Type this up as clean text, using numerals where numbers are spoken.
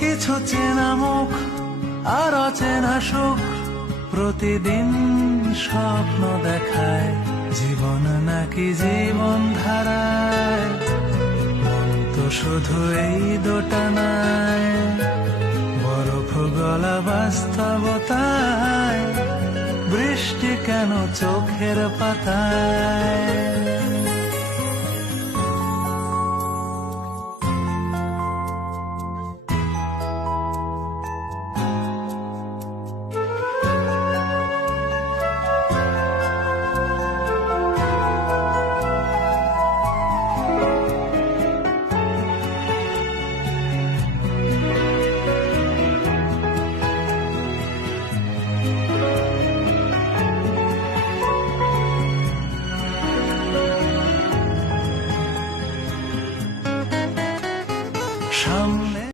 কিছু চেনা মুখ আর অচেনা সুখ প্রতিদিন স্বপ্ন দেখায়, জীবন নাকি জীবন ধারায়, মন তো শুধু এই দোটানায়, বরফ গলা বাস্তবতায়, বৃষ্টি কেন চোখের পাতায়।